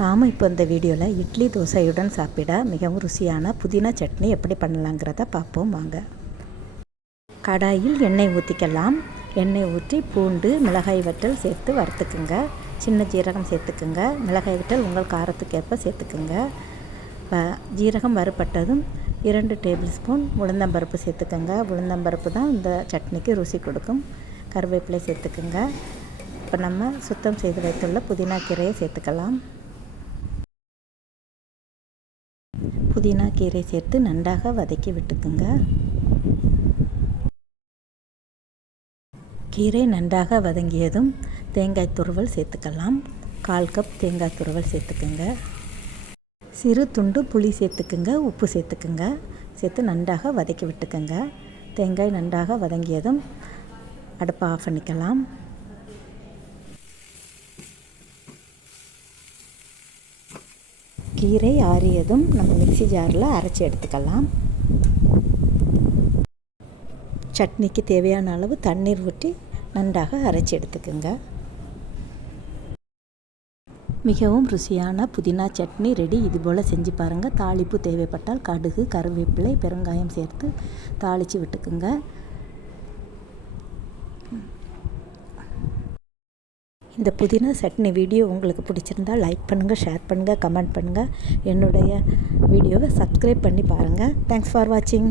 நாம் இப்போ இந்த வீடியோவில் இட்லி தோசையுடன் சாப்பிட மிகவும் ருசியான புதினா சட்னி எப்படி பண்ணலாங்கிறத பார்ப்போம் வாங்க. கடாயில் எண்ணெய் ஊற்றிக்கலாம். எண்ணெய் ஊற்றி பூண்டு மிளகாய் வற்றல் சேர்த்து வறுத்துக்குங்க. சின்ன ஜீரகம் சேர்த்துக்குங்க. மிளகாய் வற்றல் உங்கள் காரத்துக்கேற்ப சேர்த்துக்குங்க. ஜீரகம் வறுப்பட்டதும் 2 டேபிள் ஸ்பூன் உளுந்தம்பருப்பு சேர்த்துக்குங்க. உளுந்தம்பருப்பு தான் இந்த சட்னிக்கு ருசி கொடுக்கும். கருவேப்பிலை சேர்த்துக்குங்க. இப்போ நம்ம சுத்தம் செய்து வைத்துள்ள புதினா கீரையை சேர்த்துக்கலாம். புதினா கீரை சேர்த்து நன்றாக வதக்கி விட்டுக்குங்க. கீரை நன்றாக வதங்கியதும் தேங்காய் துருவல் சேர்த்துக்கலாம். 1/4 கப் தேங்காய் துருவல் சேர்த்துக்குங்க. சிறு துண்டு புளி சேர்த்துக்குங்க. உப்பு சேர்த்துக்குங்க. சேர்த்து நன்றாக வதக்கி விட்டுக்குங்க. தேங்காய் நன்றாக வதங்கியதும் அடுப்பை ஆஃப் பண்ணிக்கலாம். கீரை ஆறியதும் நம்ம மிக்ஸி ஜாரில் அரைச்சி எடுத்துக்கலாம். சட்னிக்கு தேவையான அளவு தண்ணீர் ஊற்றி நன்றாக அரைச்சி எடுத்துக்குங்க. மிகவும் ருசியான புதினா சட்னி ரெடி. இதுபோல் செஞ்சு பாருங்கள். தாளிப்பு தேவைப்பட்டால் கடுகு, கருவேப்பிலை, பெருங்காயம் சேர்த்து தாளித்து விட்டுக்குங்க. இந்த புதினா சட்னி வீடியோ உங்களுக்கு பிடிச்சிருந்தால் லைக் பண்ணுங்கள், ஷேர் பண்ணுங்கள், கமெண்ட் பண்ணுங்கள். என்னுடைய வீடியோவை சப்ஸ்கிரைப் பண்ணி பாருங்கள். தேங்க்ஸ் ஃபார் வாட்சிங்.